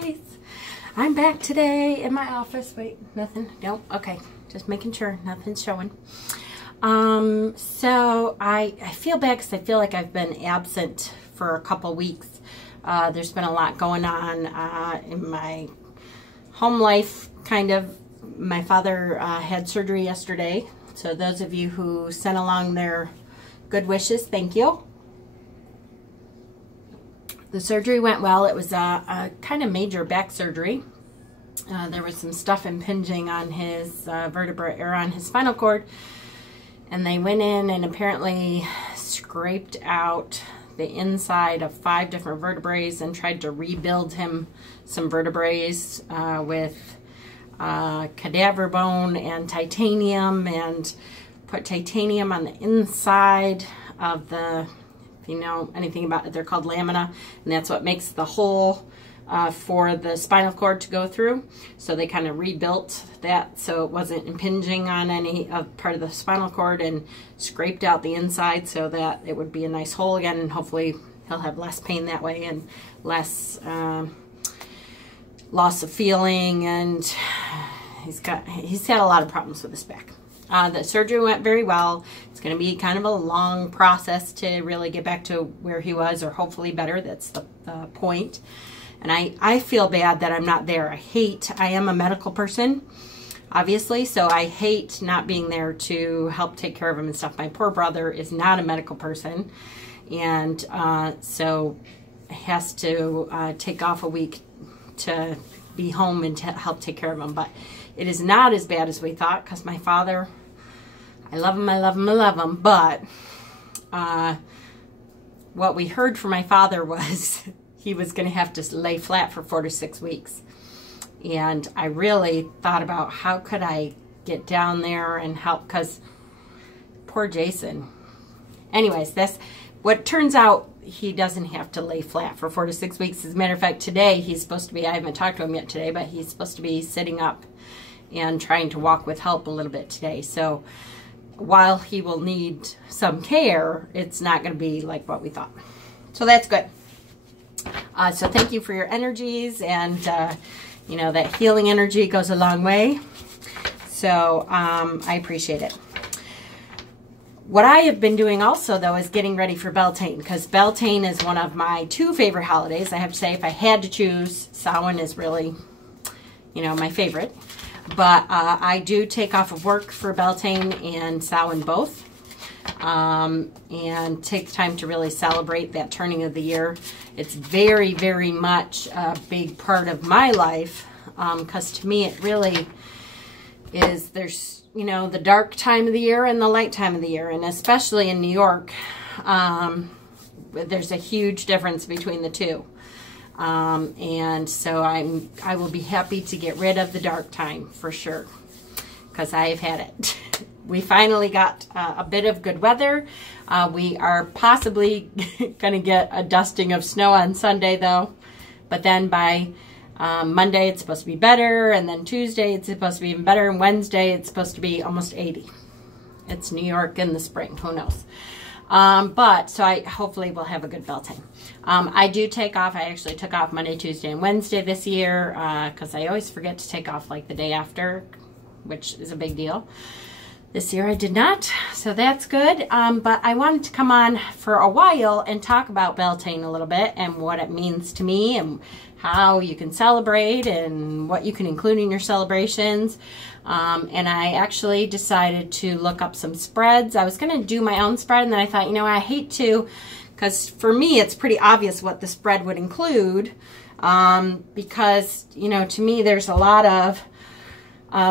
guys, I'm back today in my office. Wait, nothing? Nope. Okay, just making sure nothing's showing. So I feel bad because I feel like I've been absent for a couple weeks. There's been a lot going on in my home life, kind of. My father had surgery yesterday, so those of you who sent along their good wishes, thank you. The surgery went well. It was a kind of major back surgery. There was some stuff impinging on his vertebrae, or on his spinal cord, and they went in and apparently scraped out the inside of 5 different vertebrae and tried to rebuild him some vertebrae with cadaver bone and titanium, and put titanium on the inside of the, if you know anything about it, they're called lamina, and that's what makes the hole for the spinal cord to go through. So they kind of rebuilt that so it wasn't impinging on any part of the spinal cord, and scraped out the inside so that it would be a nice hole again, and hopefully he'll have less pain that way and less loss of feeling, and he's had a lot of problems with his back. The surgery went very well. It's going to be kind of a long process to really get back to where he was, or hopefully better. That's the point. And I feel bad that I'm not there. I am a medical person, obviously, so I hate not being there to help take care of him and stuff. My poor brother is not a medical person, and so has to take off a week to be home and to help take care of him. But it is not as bad as we thought, because my father, I love him, I love him, I love him, but what we heard from my father was he was going to have to lay flat for 4 to 6 weeks. And I really thought about how could I get down there and help, because poor Jason. Anyways, that's what turns out. He doesn't have to lay flat for 4 to 6 weeks. As a matter of fact, today he's supposed to be, I haven't talked to him yet today, but he's supposed to be sitting up and trying to walk with help a little bit today. So while he will need some care, it's not going to be like what we thought. So that's good. So thank you for your energies, and you know, that healing energy goes a long way. So I appreciate it. What I have been doing also, though, is getting ready for Beltane, because Beltane is one of my 2 favorite holidays. I have to say, if I had to choose, Samhain is really, you know, my favorite. But I do take off of work for Beltane and Samhain both, and take time to really celebrate that turning of the year. It's very, very much a big part of my life, because to me it really is, there's, you know, the dark time of the year and the light time of the year, and especially in New York, there's a huge difference between the two. And so I will be happy to get rid of the dark time for sure, because I have had it. We finally got a bit of good weather. We are possibly going to get a dusting of snow on Sunday, though. But then by Monday it's supposed to be better, and then Tuesday it's supposed to be even better, and Wednesday it's supposed to be almost 80. It's New York in the spring. Who knows? But so I hopefully will have a good Beltane. I do take off. I actually took off Monday, Tuesday, and Wednesday this year, because I always forget to take off like the day after, which is a big deal. This year I did not, so that's good. But I wanted to come on for a while and talk about Beltane a little bit, and what it means to me, and how you can celebrate, and what you can include in your celebrations. And I actually decided to look up some spreads. I was going to do my own spread, and then I thought, you know, I hate to, because for me it's pretty obvious what the spread would include, because, you know, to me there's a lot of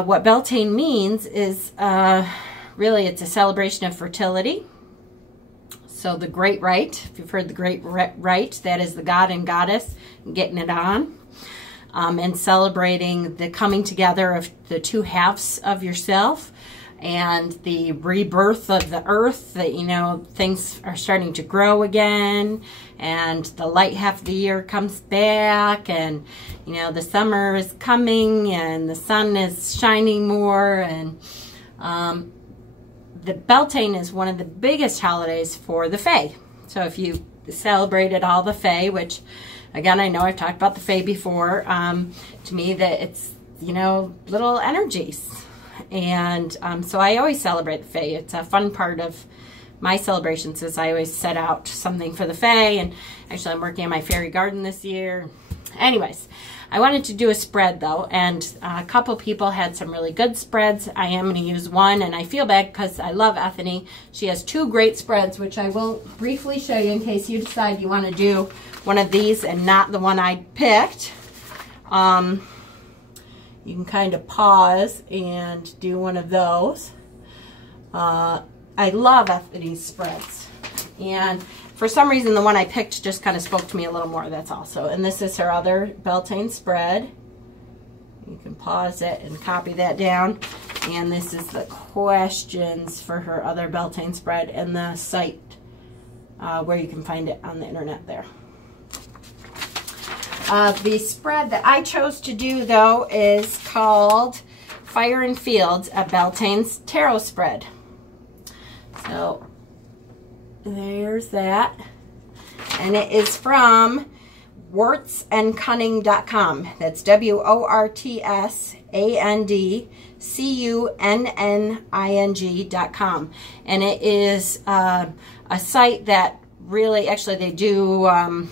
what Beltane means is really it's a celebration of fertility. So the Great Rite, if you've heard the Great Rite, that is the god and goddess getting it on, and celebrating the coming together of the 2 halves of yourself, and the rebirth of the earth, that, you know, things are starting to grow again, and the light half of the year comes back, and, you know, the summer is coming, and the sun is shining more, and the Beltane is one of the biggest holidays for the Fae. So if you celebrated all the Fae, which Again, I know I've talked about the Fae before. To me, that it's, you know, little energies. And so I always celebrate the Fae. It's a fun part of my celebrations is I always set out something for the Fae. And actually, I'm working on my fairy garden this year. Anyways, I wanted to do a spread though, and a couple people had some really good spreads. I am going to use one, and I feel bad because I love Ethany. She has two great spreads, which I will briefly show you in case you decide you want to do one of these and not the one I picked. You can kind of pause and do one of those. I love Ethany's spreads, and for some reason, the one I picked just kind of spoke to me a little more, that's also. And this is her other Beltane spread. You can pause it and copy that down. And this is the questions for her other Beltane spread and the site where you can find it on the internet there. The spread that I chose to do, though, is called Fire and Fields, a Beltane's Tarot Spread. So there's that, and it is from wortsandcunning.com. That's wortsandcunning.com, and it is a site that really, actually, they do. I've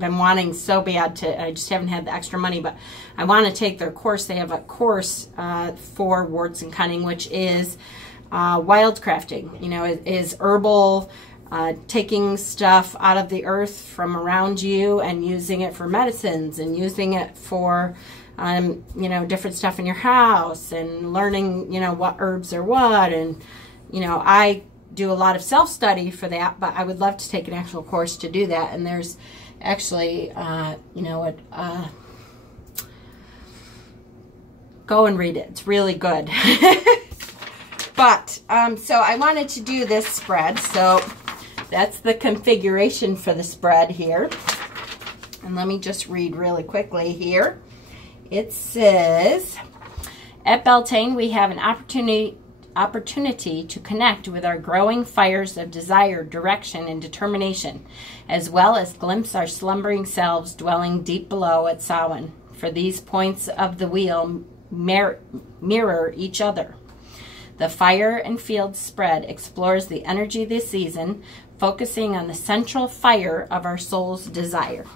been wanting so bad to. I just haven't had the extra money, but I want to take their course. They have a course for Worts and Cunning, which is wildcrafting, you know, is herbal, taking stuff out of the earth from around you and using it for medicines and using it for, you know, different stuff in your house and learning, you know, what herbs are what. And, you know, I do a lot of self-study for that, but I would love to take an actual course to do that. And there's actually, you know, go and read it. It's really good. But, so I wanted to do this spread, so that's the configuration for the spread here. And let me just read really quickly here. It says, at Beltane, we have an opportunity to connect with our growing fires of desire, direction, and determination, as well as glimpse our slumbering selves dwelling deep below at Samhain. For these points of the wheel mirror each other. The Fire and Fields spread explores the energy this season, focusing on the central fire of our soul's desire.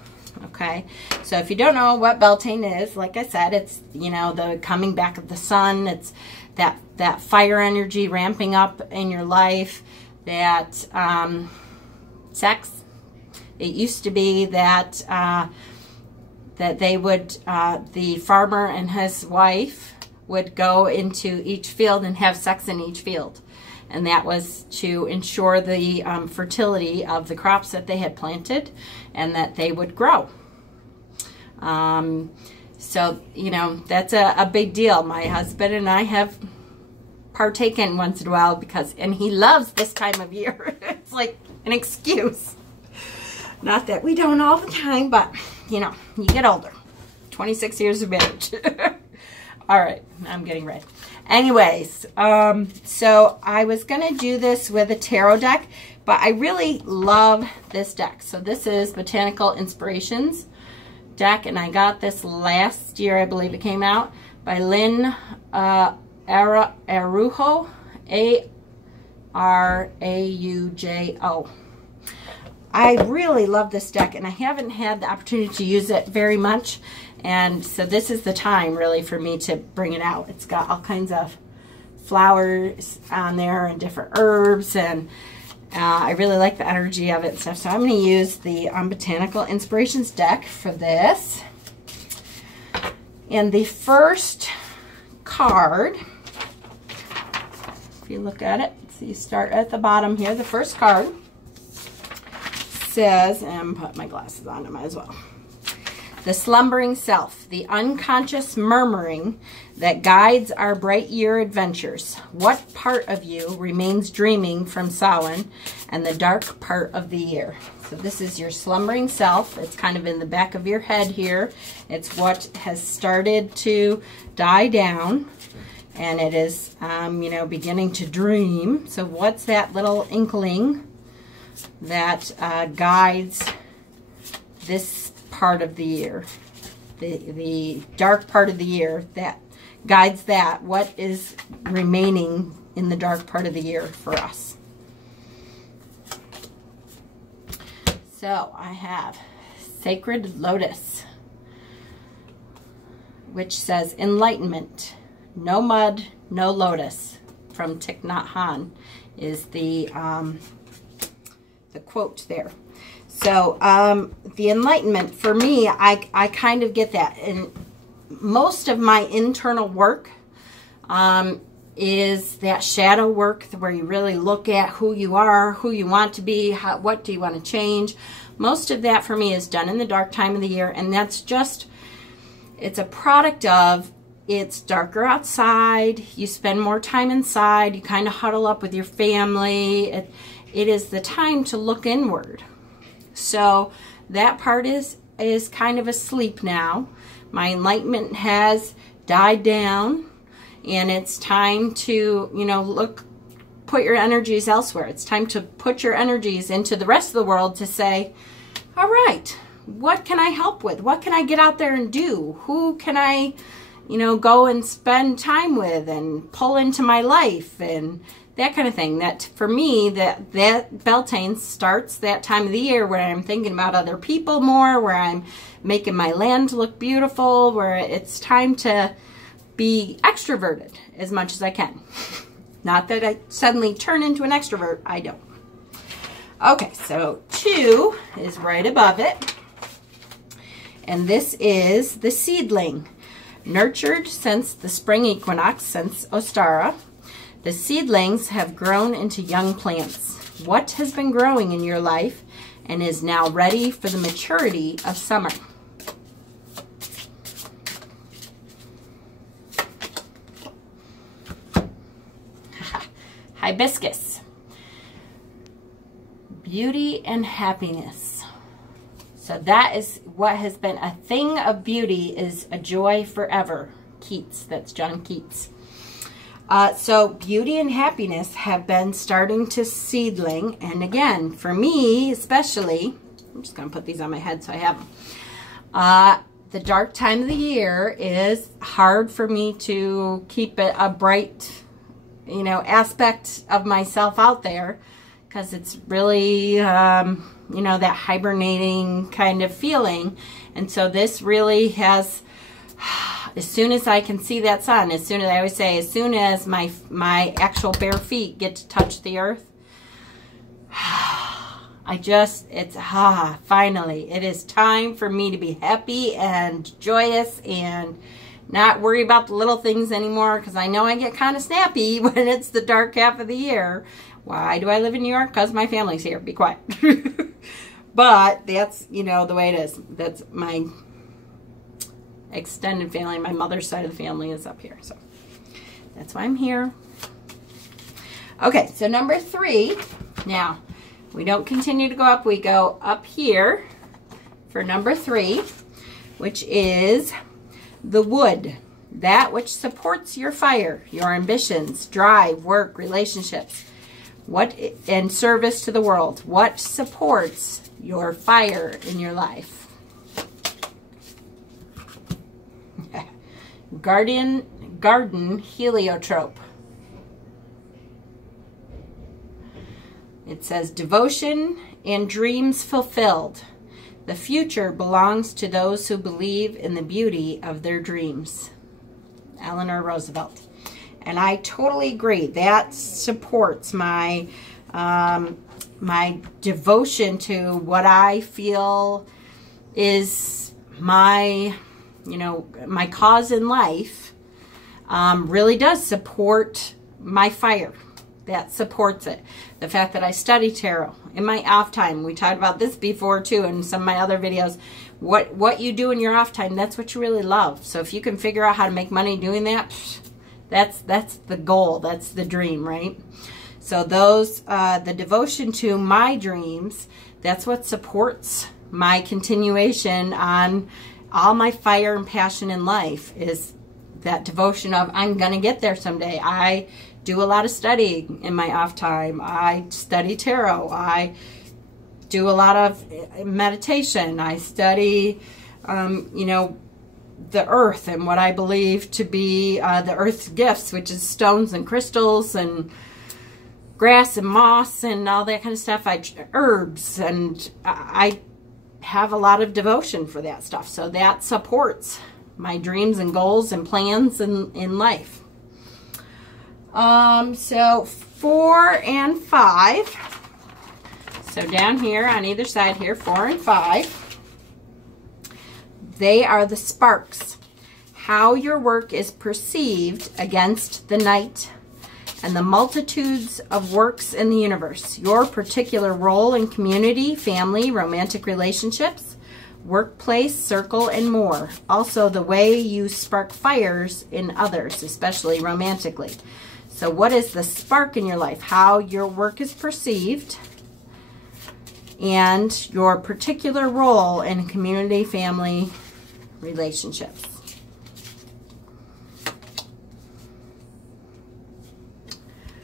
Okay, so if you don't know what Beltane is, like I said, it's, you know, the coming back of the sun. It's that fire energy ramping up in your life. That sex. It used to be that that they would the farmer and his wife would go into each field and have sex in each field. And that was to ensure the fertility of the crops that they had planted and that they would grow. So, you know, that's a big deal. My husband and I have partaken once in a while and he loves this time of year. It's like an excuse. Not that we don't all the time, but, you know, you get older. 26 years of marriage. All right, I'm getting red. Anyways, so I was going to do this with a tarot deck, but I really love this deck. So this is Botanical Inspirations deck, and I got this last year, I believe it came out, by Lynn Araujo, A-R-A-U-J-O. I really love this deck, and I haven't had the opportunity to use it very much. And so this is the time, really, for me to bring it out. It's got all kinds of flowers on there and different herbs, and I really like the energy of it and stuff. So I'm going to use the Botanical Inspirations deck for this. And the first card, if you look at it, so you start at the bottom here. The first card says, and put my glasses on, I might as well. The slumbering self, the unconscious murmuring that guides our bright year adventures. What part of you remains dreaming from Samhain and the dark part of the year? So this is your slumbering self. It's kind of in the back of your head here. It's what has started to die down, and it is, you know, beginning to dream. So what's that little inkling that guides this part of the year, the dark part of the year, that guides that. What is remaining in the dark part of the year for us? So I have Sacred Lotus, which says enlightenment, no mud, no lotus, from Thich Nhat Hanh is the quote there. So the enlightenment, for me, I kind of get that. And most of my internal work is that shadow work where you really look at who you are, who you want to be, what do you want to change. Most of that for me is done in the dark time of the year, and that's just, it's a product of, it's darker outside, you spend more time inside, you kind of huddle up with your family. It is the time to look inward. So that part is kind of asleep now. My enlightenment has died down, and it's time to, you know, put your energies elsewhere. It's time to put your energies into the rest of the world to say, all right, what can I help with? What can I get out there and do? Who can I, you know, go and spend time with and pull into my life and that kind of thing. That for me, that Beltane starts that time of the year where I'm thinking about other people more, where I'm making my land look beautiful, where it's time to be extroverted as much as I can. Not that I suddenly turn into an extrovert, I don't. Okay, so 2 is right above it. And this is the seedling. Nurtured since the spring equinox, since Ostara, the seedlings have grown into young plants. What has been growing in your life and is now ready for the maturity of summer? Hibiscus. Beauty and happiness. So that is what has been a thing of beauty, is a joy forever. Keats, that's John Keats. So beauty and happiness have been starting to seedling. And again, for me especially, I'm just going to put these on my head so I have them. The dark time of the year is hard for me to keep it a bright, you know, aspect of myself out there, because it's really, you know, that hibernating kind of feeling. And so this really has, as soon as I can see that sun, as soon as, I always say, as soon as my actual bare feet get to touch the earth, finally, it is time for me to be happy and joyous and not worry about the little things anymore, because I know I get kind of snappy when it's the dark half of the year. Why do I live in New York? Because my family's here. Be quiet. But that's, you know, the way it is. That's my extended family. My mother's side of the family is up here. So that's why I'm here. Okay, so number 3. Now, we don't continue to go up. We go up here for number 3, which is the wood. That which supports your fire, your ambitions, drive, work, relationships. And service to the world. What supports your fire in your life? Garden heliotrope. It says devotion and dreams fulfilled. The future belongs to those who believe in the beauty of their dreams. Eleanor Roosevelt. And I totally agree. That supports my my devotion to what I feel is my, you know, my cause in life. Really does support my fire. That supports it. The fact that I study tarot in my off time. We talked about this before too in some of my other videos. What you do in your off time, that's what you really love. So if you can figure out how to make money doing that, that's the goal. That's the dream, right? So those, the devotion to my dreams, that's what supports my continuation on all my fire and passion in life, is that devotion of, I'm going to get there someday. I do a lot of studying in my off time. I study tarot. I do a lot of meditation. I study, you know, the earth and what I believe to be the earth's gifts, which is stones and crystals and grass and moss and all that kind of stuff. Herbs, and I have a lot of devotion for that stuff. So that supports my dreams and goals and plans in life. So 4 and 5. So down here on either side here, 4 and 5. They are the sparks. How your work is perceived against the night and the multitudes of works in the universe. Your particular role in community, family, romantic relationships, workplace, circle, and more. Also, the way you spark fires in others, especially romantically. So what is the spark in your life? How your work is perceived and your particular role in community, family, relationships.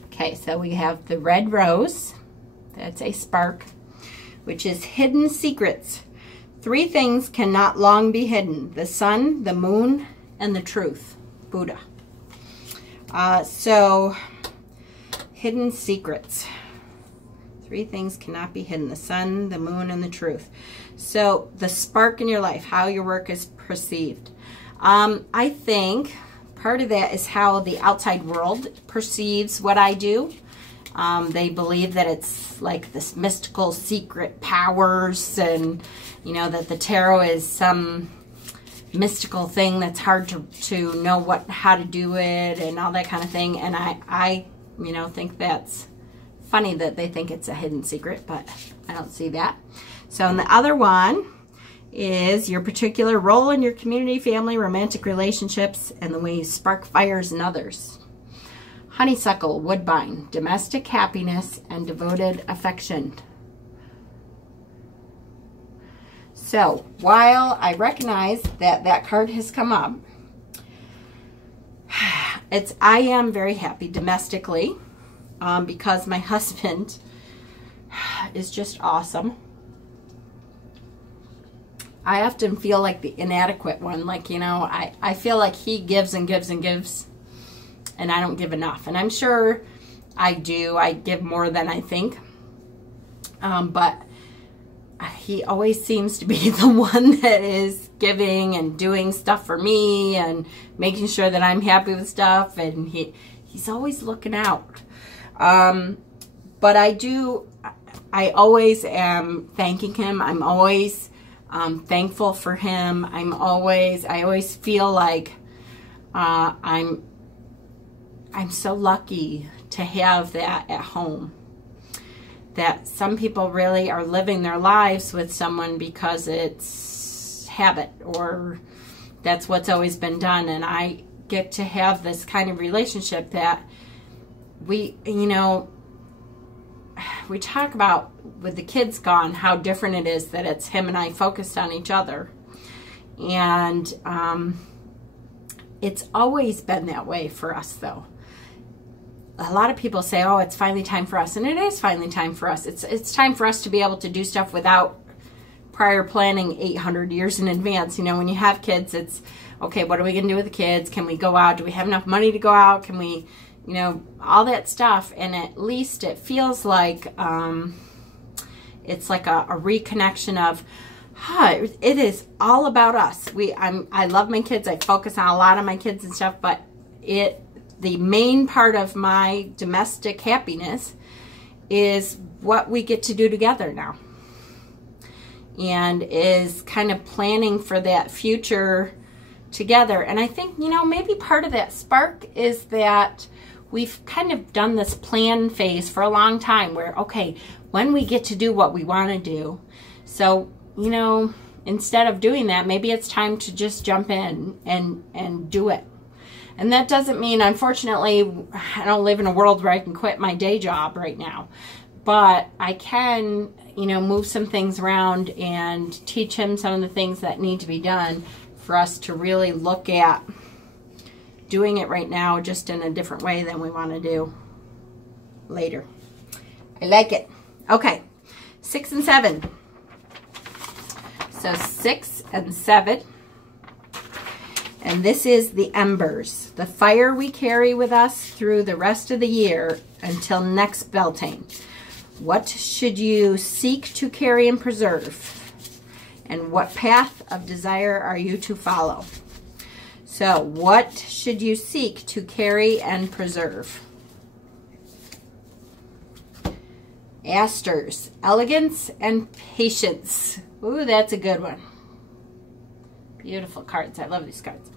Okay, so we have the red rose. That's a spark, which is hidden secrets. 3 things cannot long be hidden: the sun, the moon, and the truth. Buddha. So, hidden secrets. 3 things cannot be hidden: the sun, the moon, and the truth. So, the spark in your life, how your work is perceived. I think part of that is how the outside world perceives what I do. They believe that it's like this mystical secret powers, and you know, that the tarot is some mystical thing that's hard to know how to do it and all that kind of thing. And I you know, think that's funny that they think it's a hidden secret, but I don't see that. So, and the other one is your particular role in your community, family, romantic relationships, and the way you spark fires in others. Honeysuckle, woodbine, domestic happiness, and devoted affection. So, while I recognize that that card has come up, I am very happy domestically because my husband is just awesome. I often feel like the inadequate one. Like, you know, I feel like he gives and gives and gives, and I don't give enough. And I'm sure I do. I give more than I think. But he always seems to be the one that is giving and doing stuff for me and making sure that I'm happy with stuff. And he's always looking out. But I always am thanking him. I'm always thankful for him. I always feel like I'm so lucky to have that at home. That some people really are living their lives with someone because it's habit, or that's what's always been done. And I get to have this kind of relationship that we, you know, we talk about with the kids gone, how different it is that it's him and I focused on each other. And it's always been that way for us, though. A lot of people say, oh, it's finally time for us. And it is finally time for us. It's time for us to be able to do stuff without prior planning 800 years in advance. You know, when you have kids, it's, okay, what are we going to do with the kids? Can we go out? Do we have enough money to go out? Can we, you know, all that stuff. And at least it feels like it's like a reconnection of, it is all about us. I love my kids. I focus on a lot of my kids and stuff, but the main part of my domestic happiness is what we get to do together now. And is kind of planning for that future together. And I think, you know, maybe part of that spark is that we've kind of done this plan phase for a long time where, okay, when we get to do what we want to do. So, you know, instead of doing that, maybe it's time to just jump in and do it. And that doesn't mean, unfortunately, I don't live in a world where I can quit my day job right now. But I can, you know, move some things around and teach him some of the things that need to be done for us to really look at doing it right now just in a different way than we want to do later. I like it. Okay, 6 and 7. So 6 and 7. And this is the embers, the fire we carry with us through the rest of the year until next Beltane. What should you seek to carry and preserve? And what path of desire are you to follow? So, what should you seek to carry and preserve? Asters, elegance and patience. Ooh, that's a good one. Beautiful cards. I love these cards.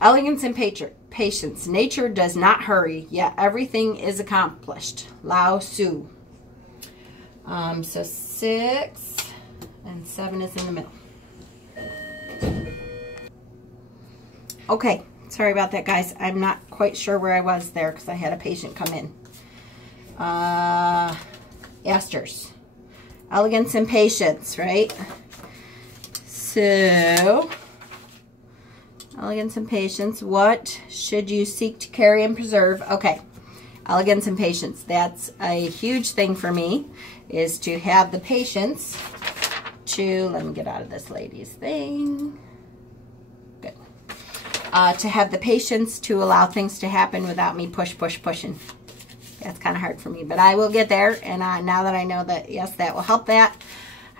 Elegance and patience. Nature does not hurry, yet everything is accomplished. Lao Tzu. So 6 and 7 is in the middle. Okay, sorry about that, guys. I'm not quite sure where I was there because I had a patient come in. Asters. Elegance and patience, right? So, elegance and patience. What should you seek to carry and preserve? Okay, elegance and patience. That's a huge thing for me, is to have the patience to, let me get out of this lady's thing. Good. To have the patience to allow things to happen without me pushing. That's kind of hard for me, but I will get there. And now that I know that, yes, that will help that,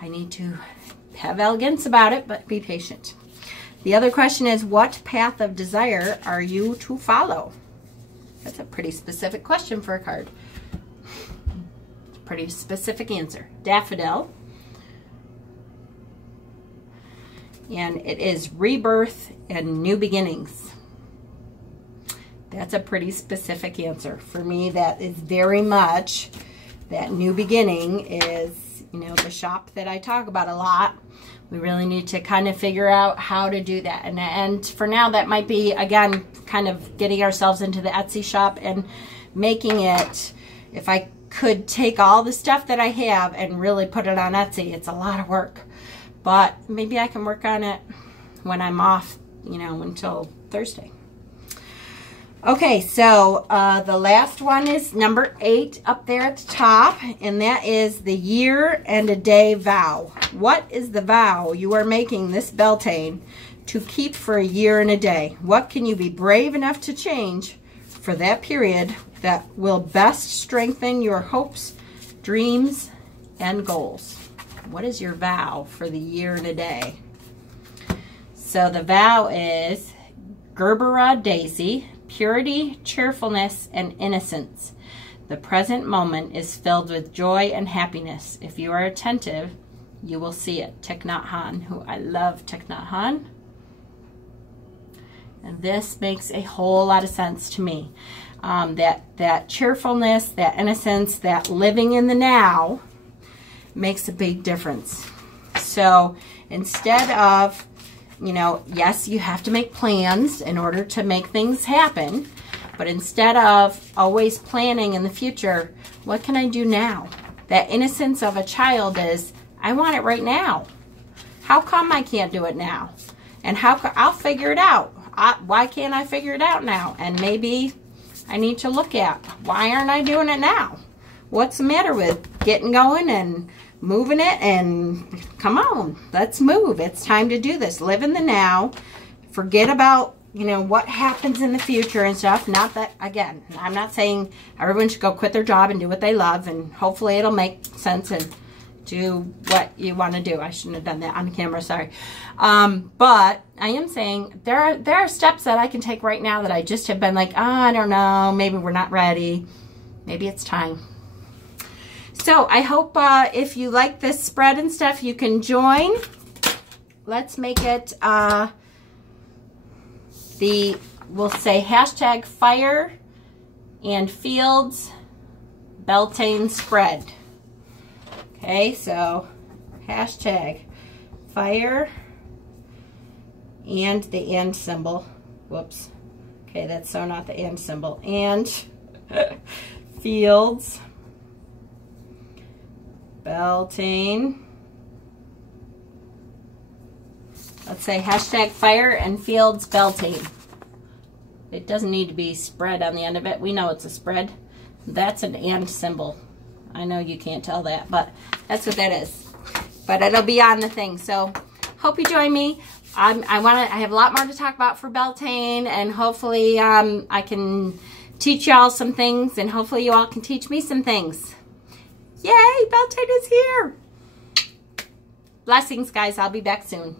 I need to have elegance about it, but be patient. The other question is, what path of desire are you to follow? That's a pretty specific question for a card. Pretty specific answer. Daffodil. And it is rebirth and new beginnings. That's a pretty specific answer. For me, that is very much, that new beginning is, you know, the shop that I talk about a lot. We really need to kind of figure out how to do that. And for now, that might be, again, kind of getting ourselves into the Etsy shop and making it, if I could take all the stuff that I have and really put it on Etsy, it's a lot of work. But maybe I can work on it when I'm off, you know, until Thursday. Okay, so the last one is number 8 up there at the top, and that is the year and a day vow. What is the vow you are making this Beltane to keep for a year and a day? What can you be brave enough to change for that period that will best strengthen your hopes, dreams, and goals? What is your vow for the year and a day? So the vow is Gerbera Daisy, purity, cheerfulness, and innocence. The present moment is filled with joy and happiness. If you are attentive, you will see it. Thich Nhat Hanh, who I love Thich Nhat Hanh. And this makes a whole lot of sense to me. That cheerfulness, that innocence, that living in the now makes a big difference. So instead of, you know, yes, you have to make plans in order to make things happen, but instead of always planning in the future, what can I do now? That innocence of a child is, I want it right now. How come I can't do it now? And I'll figure it out. Why can't I figure it out now? And maybe I need to look at, why aren't I doing it now? What's the matter with getting going and moving it? And come on, let's move. It's time to do this. Live in the now. Forget about, you know, what happens in the future and stuff. Not that, again, I'm not saying everyone should go quit their job and do what they love, and hopefully it'll make sense and do what you want to do. I shouldn't have done that on camera, sorry. But I am saying there are steps that I can take right now that I just have been like, oh, I don't know, maybe we're not ready. Maybe it's time. So I hope if you like this spread and stuff, you can join. Let's make it we'll say hashtag Fire&FieldsBeltane Spread. Okay, so hashtag fire and the and symbol. Whoops. Okay, that's so not the and symbol. And Fields Beltane. Let's say hashtag Fire&FieldsBeltane. It doesn't need to be spread on the end of it. We know it's a spread. That's an and symbol. I know you can't tell that, but that's what that is. But it'll be on the thing. So hope you join me. I have a lot more to talk about for Beltane, and hopefully I can teach y'all some things, and hopefully you all can teach me some things. Yay, Beltane is here. Blessings, guys. I'll be back soon.